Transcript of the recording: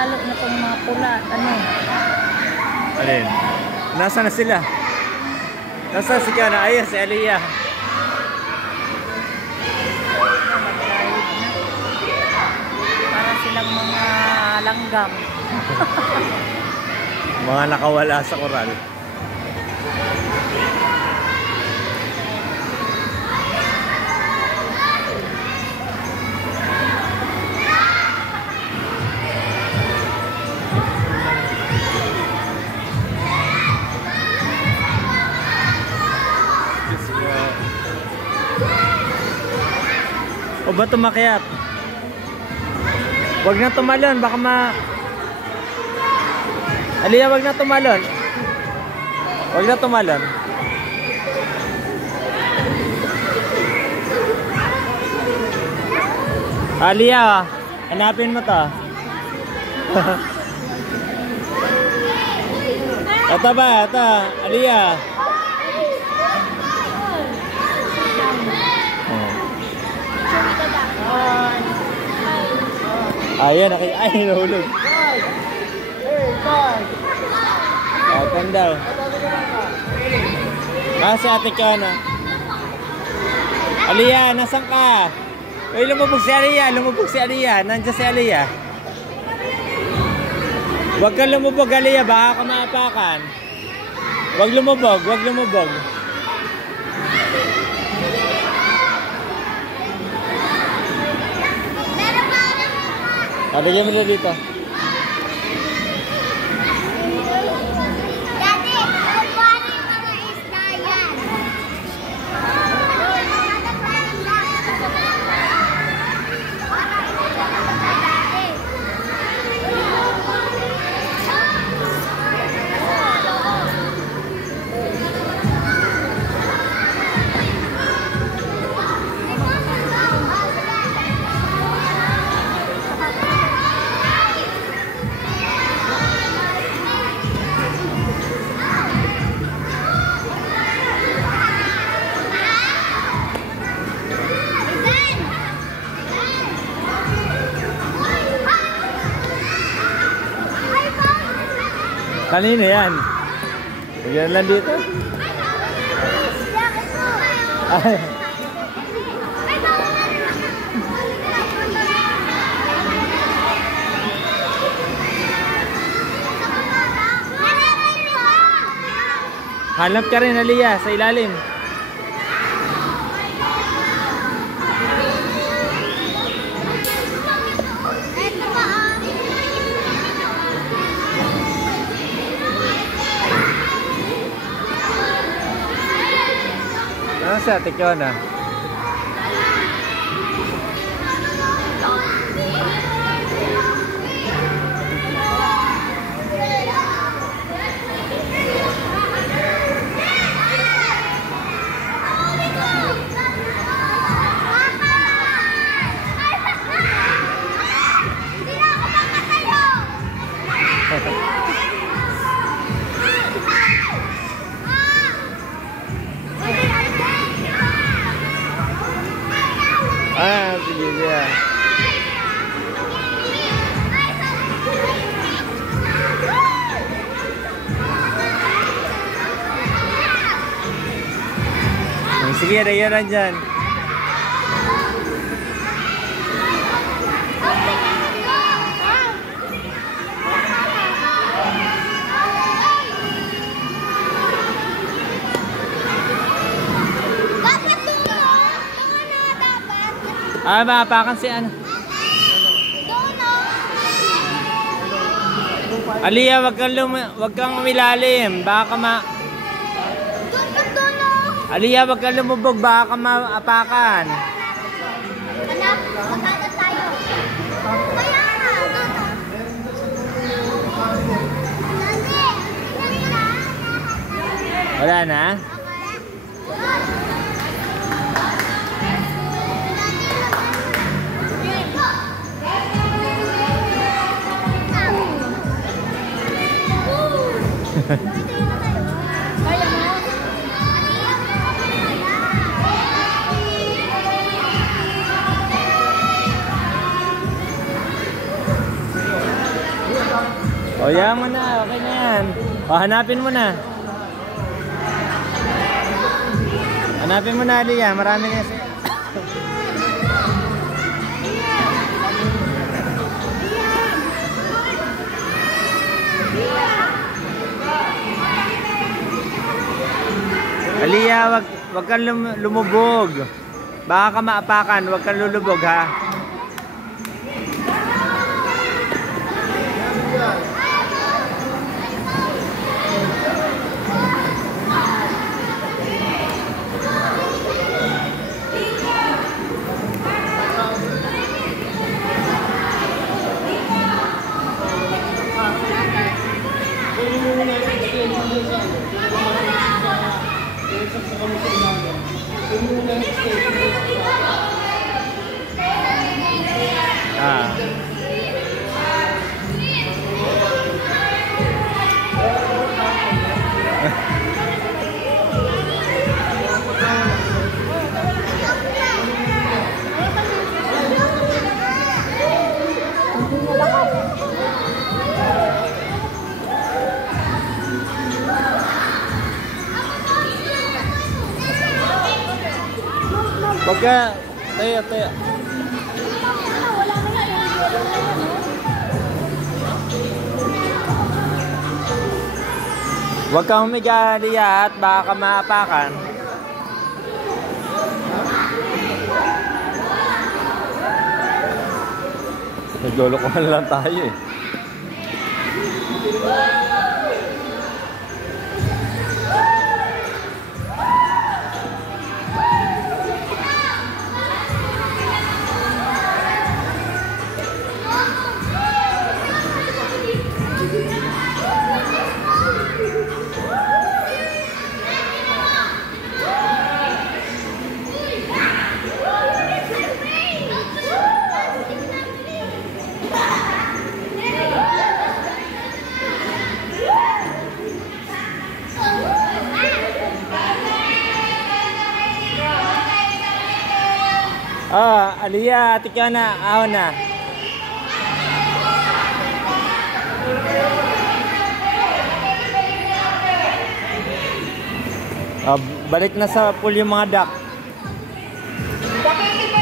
Lalo na itong mga pula, ano? Alin? Nasa na sila? Nasa si Kana? Ayan, si Aliyah. Para silang mga langgam. Mga nakawala sa koral. O ba tumakyat? Wag na tumalon, baka Aliyah, wag na tumalon. Wag na tumalon. Aliyah, hanapin mo to. Ito ba? Ito, Aliyah. Ayan, ay, nahulog. Open daw. Si Ate Kana. Aliyah, nasan ka? Uy, lumubog si Aliyah, nandiyan si Aliyah. Huwag kang lumubog, Aliyah, baka ka maapakan. Huwag lumubog. Bigyan mo na dito. Daddy, paano yung mga isda yan? Kanino yan? Bigyan lang dito. Ay. Hanap ka rin, Aliyah, sa ilalim. Sa Ate Kana. Sige dia. Sige, ada yan dyan. Maapakan si ano. Aliyah, wag kang umilalim. Baka Aliyah, wag kang lumubog. Baka maapakan. Wala na? O, yan mo na. Okay na yan. O, hanapin mo na. Hanapin mo na, Aliyah. Marami na siya. Aliyah, wag kang lumubog. Baka ka maapakan, wag kang lulubog, ha? Ah. Pagka, tayo. Huwag kang humiga, Aliyah, at baka maapakan. Naglolokohan lang tayo eh. Ah, Aliyah, tika na, ahon na. Balik na sa pool yung mga duck. Bakit